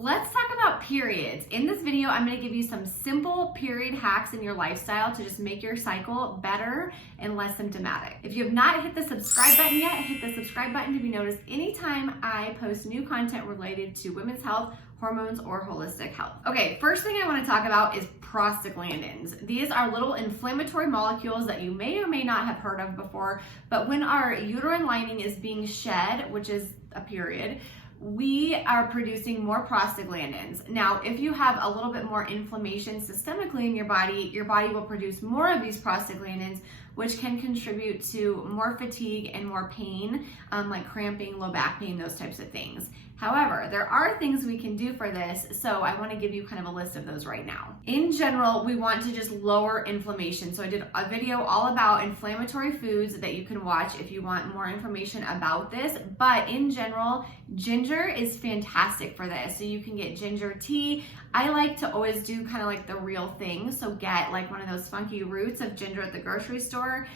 Let's talk about periods. In this video, I'm going to give you some simple period hacks in your lifestyle to just make your cycle better and less symptomatic. If you have not hit the subscribe button yet, hit the subscribe button to be noticed anytime I post new content related to women's health, hormones, or holistic health. Okay, first thing I want to talk about is prostaglandins. These are little inflammatory molecules that you may or may not have heard of before, but when our uterine lining is being shed, which is a period, we are producing more prostaglandins. Now, if you have a little bit more inflammation systemically in your body will produce more of these prostaglandins, which can contribute to more fatigue and more pain, like cramping, low back pain, those types of things. However, there are things we can do for this, so I want to give you kind of a list of those right now. In general, we want to just lower inflammation. So I did a video all about inflammatory foods that you can watch if you want more information about this, but in general, ginger is fantastic for this. So you can get ginger tea. I like to always do kind of like the real thing, so get like one of those funky roots of ginger at the grocery store,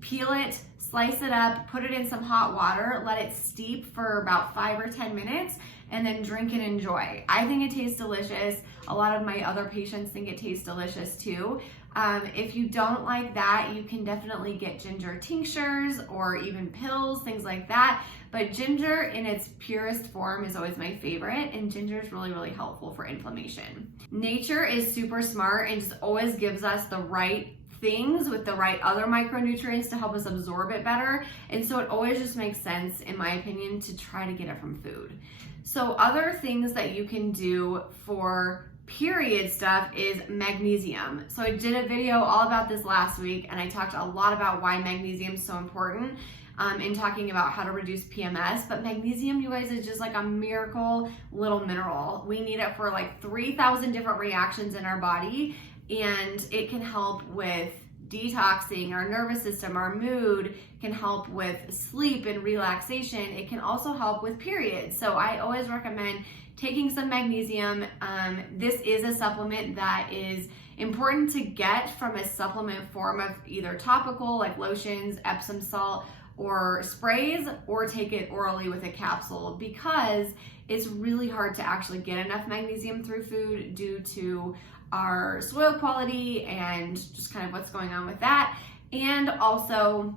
peel it, slice it up, put it in some hot water, let it steep for about 5 or 10 minutes, and then drink and enjoy. I think it tastes delicious. A lot of my other patients think it tastes delicious too. If you don't like that, you can definitely get ginger tinctures or even pills, things like that. But ginger in its purest form is always my favorite, and ginger is really, really helpful for inflammation. Nature is super smart and just always gives us the right things with the right other micronutrients to help us absorb it better. And so it always just makes sense, in my opinion, to try to get it from food. So other things that you can do for period stuff is magnesium. So I did a video all about this last week, and I talked a lot about why magnesium is so important in talking about how to reduce PMS. But magnesium, you guys, is just like a miracle little mineral. We need it for like 3,000 different reactions in our body, and it can help with detoxing our nervous system, our mood, can help with sleep and relaxation. It can also help with periods. So I always recommend taking some magnesium. This is a supplement that is important to get from a supplement form of either topical, like lotions, Epsom salt, or sprays, or take it orally with a capsule, because it's really hard to actually get enough magnesium through food due to our soil quality and just kind of what's going on with that. And also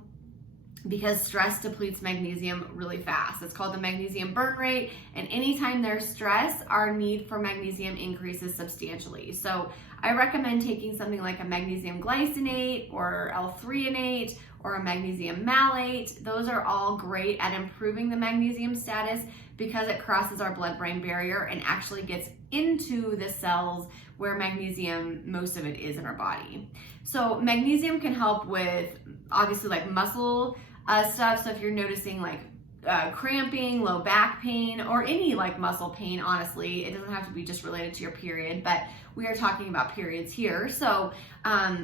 because stress depletes magnesium really fast. It's called the magnesium burn rate. And anytime there's stress, our need for magnesium increases substantially. So I recommend taking something like a magnesium glycinate or L-threonate or a magnesium malate. Those are all great at improving the magnesium status because it crosses our blood-brain barrier and actually gets into the cells where magnesium, most of it is in our body. So magnesium can help with obviously like muscle stuff. So if you're noticing like cramping, low back pain, or any like muscle pain, honestly, it doesn't have to be just related to your period, but we are talking about periods here. So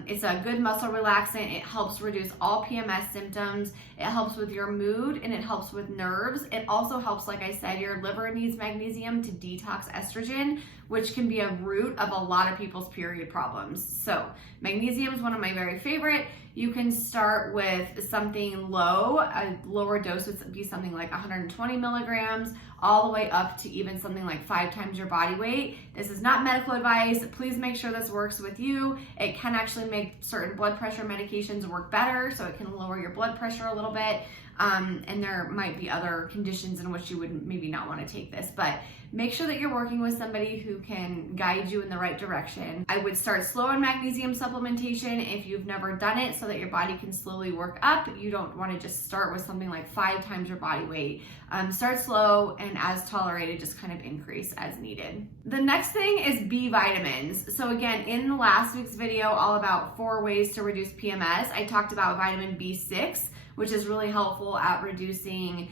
it's a good muscle relaxant. It helps reduce all PMS symptoms. It helps with your mood, and it helps with nerves. It also helps, like I said, your liver needs magnesium to detox estrogen, which can be a root of a lot of people's period problems. So magnesium is one of my very favorite. You can start with something low. A lower dose would be something like 120 milligrams, all the way up to even something like 5 times your body weight. This is not medical advice. Please make sure this works with you. It can actually make certain blood pressure medications work better, so it can lower your blood pressure a little bit. And there might be other conditions in which you would maybe not want to take this, but make sure that you're working with somebody who can guide you in the right direction. I would start slow on magnesium supplementation if you've never done it, so that your body can slowly work up. You don't want to just start with something like 5 times your body weight. Start slow, and as tolerated, just kind of increase as needed. The next thing is B vitamins. So again, in last week's video all about 4 ways to reduce PMS, I talked about vitamin B6, which is really helpful at reducing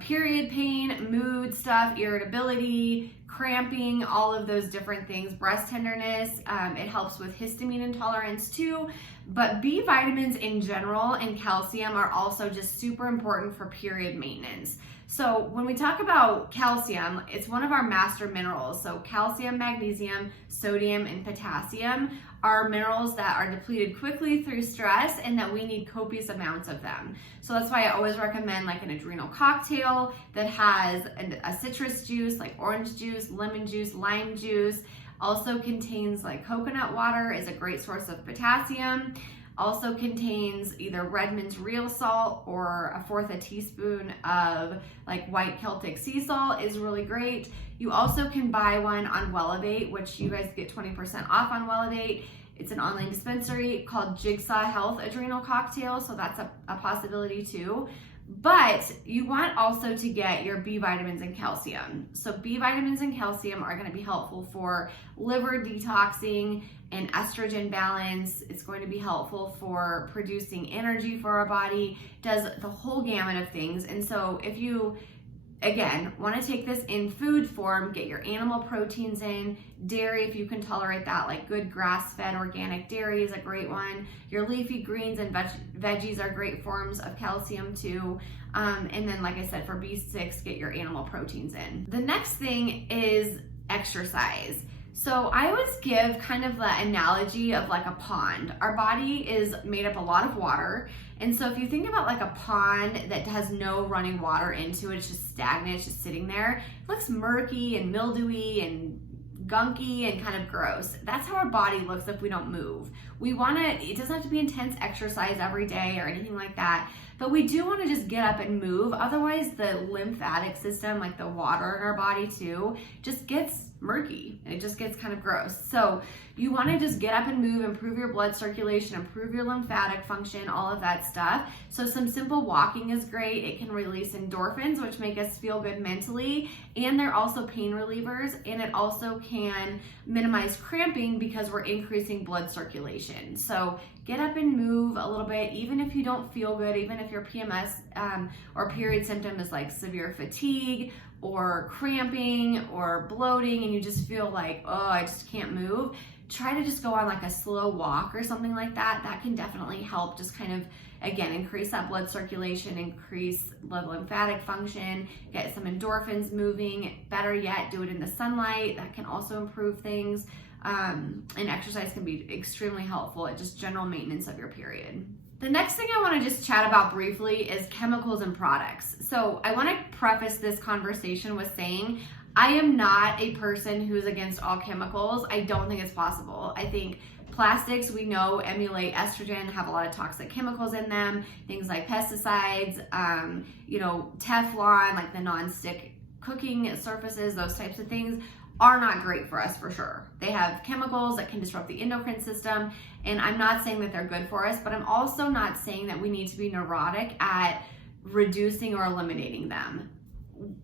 period pain, mood stuff, irritability, cramping, all of those different things, breast tenderness. It helps with histamine intolerance too. But B vitamins in general and calcium are also just super important for period maintenance. So when we talk about calcium, it's one of our master minerals. So calcium, magnesium, sodium, and potassium are minerals that are depleted quickly through stress and that we need copious amounts of them. So that's why I always recommend like an adrenal cocktail that has a citrus juice, like orange juice, lemon juice, lime juice. Also contains like coconut water is a great source of potassium. Also contains either Redmond's real salt or 1/4 teaspoon of like white Celtic sea salt is really great. You also can buy one on Wellevate, which you guys get 20% off on Wellevate. It's an online dispensary called Jigsaw Health Adrenal Cocktail, so that's a possibility too. But you want also to get your B vitamins and calcium. So B vitamins and calcium are going to be helpful for liver detoxing and estrogen balance. It's going to be helpful for producing energy for our body, does the whole gamut of things. And so if you, again, want to take this in food form, get your animal proteins in, dairy if you can tolerate that, like good grass-fed organic dairy is a great one. Your leafy greens and veggies are great forms of calcium too. And then like I said, for B6, get your animal proteins in. The next thing is exercise. So I always give kind of the analogy of like a pond. Our body is made up a lot of water. And so if you think about like a pond that has no running water into it, it's just stagnant, it's just sitting there, it looks murky and mildewy and gunky and kind of gross. That's how our body looks if we don't move. It doesn't have to be intense exercise every day or anything like that, but we do want to just get up and move. Otherwise the lymphatic system, like the water in our body too, just gets murky and it just gets kind of gross. So you want to just get up and move, improve your blood circulation, improve your lymphatic function, all of that stuff. So some simple walking is great. It can release endorphins, which make us feel good mentally, and they're also pain relievers, and it also can minimize cramping because we're increasing blood circulation. So get up and move a little bit, even if you don't feel good, even if your PMS or period symptom is like severe fatigue or cramping or bloating and you just feel like, oh, I just can't move. Try to just go on like a slow walk or something like that. That can definitely help just kind of, again, increase that blood circulation, increase the lymphatic function, get some endorphins moving. Better yet, do it in the sunlight. That can also improve things. And exercise can be extremely helpful at just general maintenance of your period. The next thing I want to just chat about briefly is chemicals and products. So I want to preface this conversation with saying I am not a person who is against all chemicals. I don't think it's possible. I think plastics, we know, emulate estrogen, have a lot of toxic chemicals in them, things like pesticides, Teflon, like the non-stick cooking surfaces, those types of things are not great for us for sure. They have chemicals that can disrupt the endocrine system, and I'm not saying that they're good for us, but I'm also not saying that we need to be neurotic at reducing or eliminating them.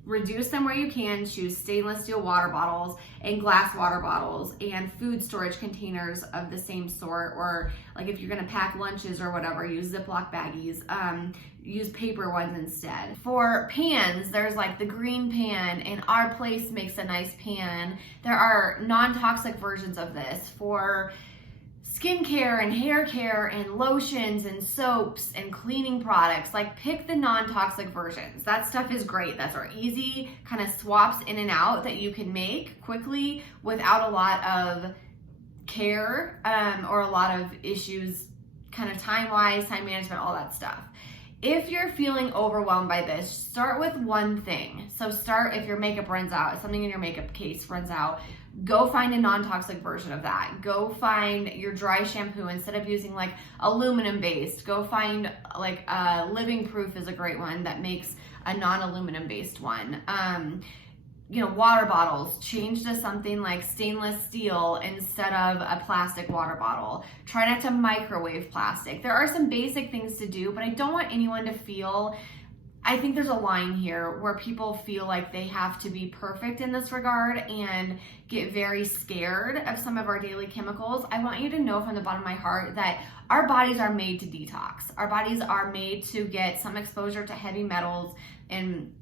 Reduce them where you can. Choose stainless steel water bottles and glass water bottles and food storage containers of the same sort, or like if you're gonna pack lunches or whatever, use Ziploc baggies. Use paper ones instead. For pans, there's like the green pan, and Our Place makes a nice pan. There are non-toxic versions of this for skincare and hair care and lotions and soaps and cleaning products. Like, pick the non-toxic versions. That stuff is great. That's our easy kind of swaps in and out that you can make quickly without a lot of care or a lot of issues kind of time-wise, time management, all that stuff. If you're feeling overwhelmed by this, start with one thing. So start, if your makeup runs out, if something in your makeup case runs out, go find a non-toxic version of that. Go find your dry shampoo. Instead of using like aluminum based, go find like Living Proof is a great one that makes a non-aluminum based one. Water bottles, change to something like stainless steel instead of a plastic water bottle. Try not to microwave plastic. There are some basic things to do, but I don't want anyone to feel, I think there's a line here where people feel like they have to be perfect in this regard and get very scared of some of our daily chemicals. I want you to know from the bottom of my heart that our bodies are made to detox. Our bodies are made to get some exposure to heavy metals and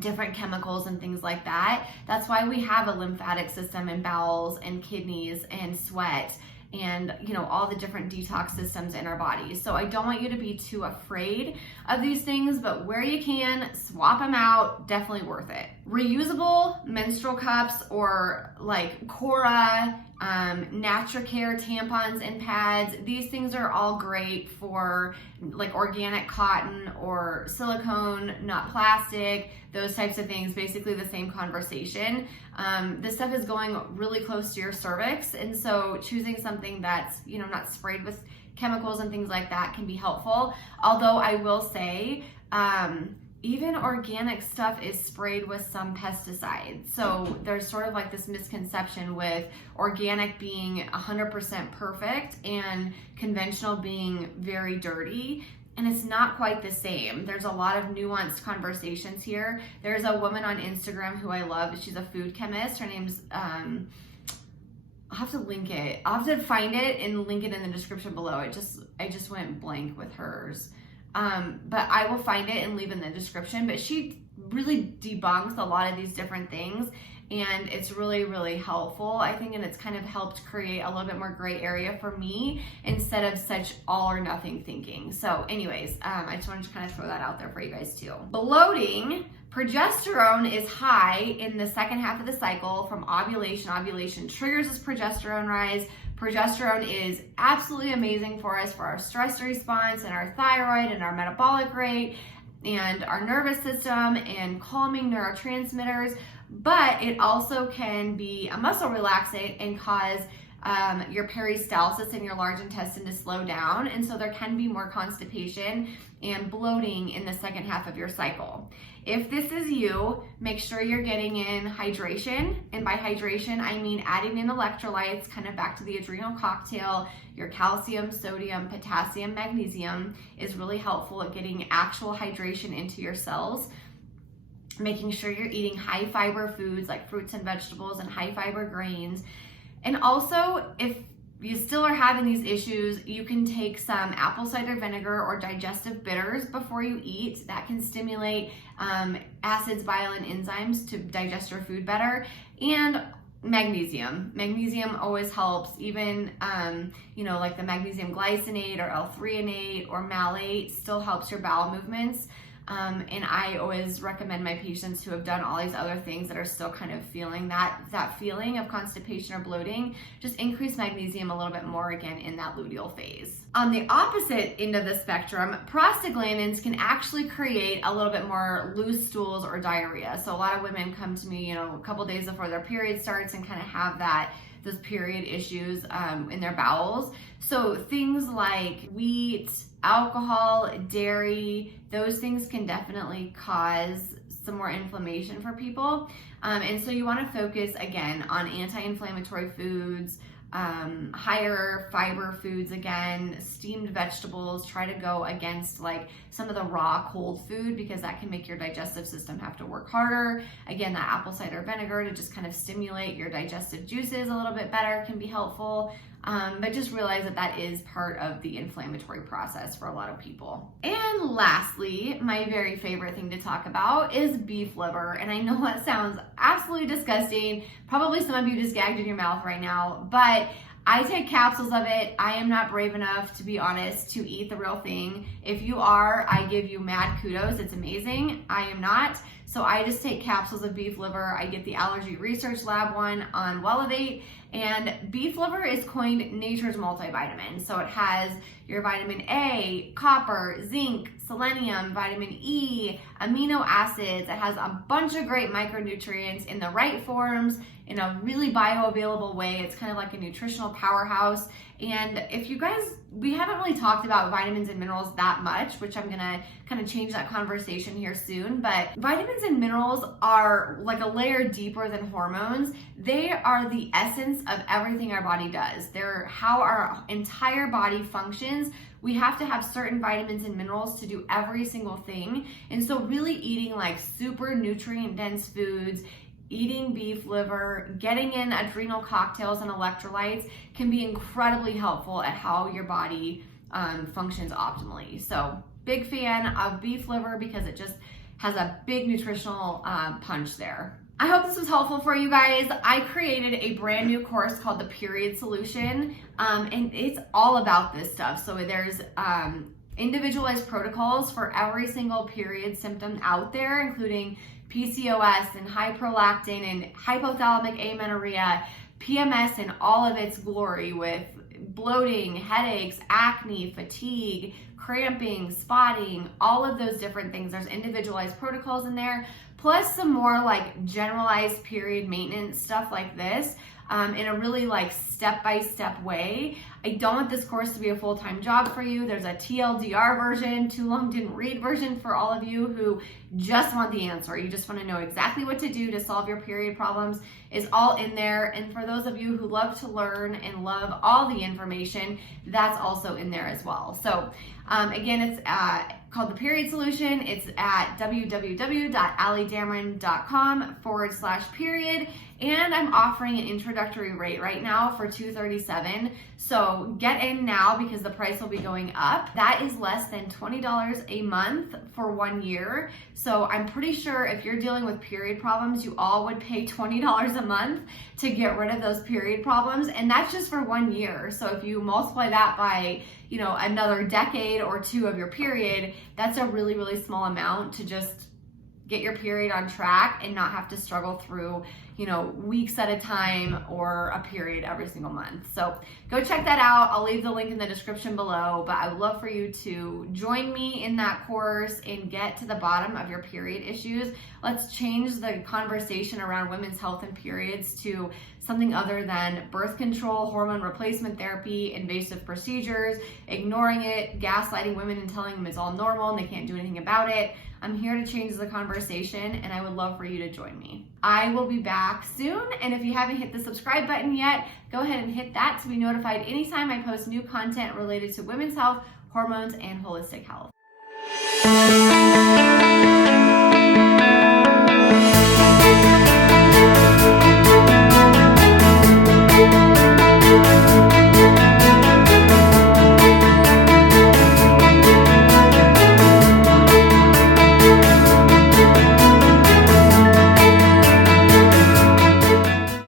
different chemicals and things like that. That's why we have a lymphatic system and bowels and kidneys and sweat and all the different detox systems in our bodies. So I don't want you to be too afraid of these things, but where you can, swap them out, definitely worth it. Reusable menstrual cups or like Cora, NatraCare tampons and pads, these things are all great for like organic cotton or silicone, not plastic, those types of things. Basically the same conversation. This stuff is going really close to your cervix, and so choosing something that's not sprayed with chemicals and things like that can be helpful. Although I will say, even organic stuff is sprayed with some pesticides. So there's sort of like this misconception with organic being 100% perfect and conventional being very dirty. And it's not quite the same. There's a lot of nuanced conversations here. There's a woman on Instagram who I love. She's a food chemist. Her name's, I'll have to link it. I'll have to find it and link it in the description below. I just went blank with hers. But I will find it and leave it in the description. But she really debunks a lot of these different things, and it's really, really helpful, I think, and it's kind of helped create a little bit more gray area for me instead of such all or nothing thinking. So anyways, I just wanted to kind of throw that out there for you guys too. Bloating. Progesterone is high in the second half of the cycle from ovulation. Ovulation triggers this progesterone rise. Progesterone is absolutely amazing for us, for our stress response and our thyroid and our metabolic rate and our nervous system and calming neurotransmitters, but it also can be a muscle relaxant and cause your peristalsis in your large intestine to slow down, and so there can be more constipation and bloating in the second half of your cycle. If this is you, make sure you're getting in hydration, and by hydration I mean adding in electrolytes, kind of back to the adrenal cocktail. Your calcium, sodium, potassium, magnesium is really helpful at getting actual hydration into your cells. Making sure you're eating high fiber foods like fruits and vegetables and high fiber grains. And also, if you still are having these issues, you can take some apple cider vinegar or digestive bitters before you eat. That can stimulate acids, bile, and enzymes to digest your food better. And magnesium. Magnesium always helps, even like the magnesium glycinate or L-threonate or malate still helps your bowel movements. And I always recommend my patients who have done all these other things that are still kind of feeling that feeling of constipation or bloating, just increase magnesium a little bit more again in that luteal phase. On the opposite end of the spectrum, prostaglandins can actually create a little bit more loose stools or diarrhea. So a lot of women come to me, a couple days before their period starts and kind of have those period issues in their bowels. So things like wheat, alcohol, dairy, those things can definitely cause some more inflammation for people. And so you want to focus again on anti-inflammatory foods, higher fiber foods, again, steamed vegetables. Try to go against like some of the raw cold food because that can make your digestive system have to work harder. Again, that apple cider vinegar to just kind of stimulate your digestive juices a little bit better can be helpful. But just realize that is part of the inflammatory process for a lot of people. And lastly, my very favorite thing to talk about is beef liver. And I know that sounds absolutely disgusting. Probably some of you just gagged in your mouth right now, but I take capsules of it. I am not brave enough, to be honest, to eat the real thing. If you are, I give you mad kudos. It's amazing. I am not. So I just take capsules of beef liver. I get the Allergy Research Lab one on Welevate. And beef liver is coined nature's multivitamin. So it has your vitamin A, copper, zinc, selenium, vitamin E, amino acids. It has a bunch of great micronutrients in the right forms, in a really bioavailable way. It's kind of like a nutritional powerhouse. And if you guys, we haven't really talked about vitamins and minerals that much, which I'm gonna kind of change that conversation here soon, but vitamins and minerals are like a layer deeper than hormones. They are the essence of everything our body does. They're how our entire body functions. We have to have certain vitamins and minerals to do every single thing. And so really eating like super nutrient dense foods, eating beef liver, getting in adrenal cocktails and electrolytes can be incredibly helpful at how your body functions optimally. So big fan of beef liver because it just has a big nutritional punch there. I hope this was helpful for you guys. I created a brand new course called the Period Solution, and it's all about this stuff. So there's individualized protocols for every single period symptom out there, including PCOS and high prolactin and hypothalamic amenorrhea, PMS in all of its glory, with bloating, headaches, acne, fatigue, cramping, spotting, all of those different things. There's individualized protocols in there, plus some more like generalized period maintenance stuff like this, in a really like step-by-step way. I don't want this course to be a full-time job for you. There's a TLDR version, too long didn't read version, for all of you who just want the answer. You just want to know exactly what to do to solve your period problems. Is all in there. And for those of you who love to learn and love all the information, that's also in there as well. So again, it's called the Period Solution. It's at www.allydamron.com/period. And I'm offering an introductory rate right now for $237. So get in now because the price will be going up. That is less than $20 a month for 1 year. So I'm pretty sure if you're dealing with period problems, you all would pay $20 a month to get rid of those period problems. And that's just for 1 year. So if you multiply that by, you know, another decade or two of your period, that's a really, really small amount to just get your period on track and not have to struggle through, you know, weeks at a time or a period every single month. So go check that out. I'll leave the link in the description below, but I would love for you to join me in that course and get to the bottom of your period issues. Let's change the conversation around women's health and periods to something other than birth control, hormone replacement therapy, invasive procedures, ignoring it, gaslighting women and telling them it's all normal and they can't do anything about it. I'm here to change the conversation, and I would love for you to join me. I will be back soon, and if you haven't hit the subscribe button yet, go ahead and hit that to be notified anytime I post new content related to women's health, hormones, and holistic health.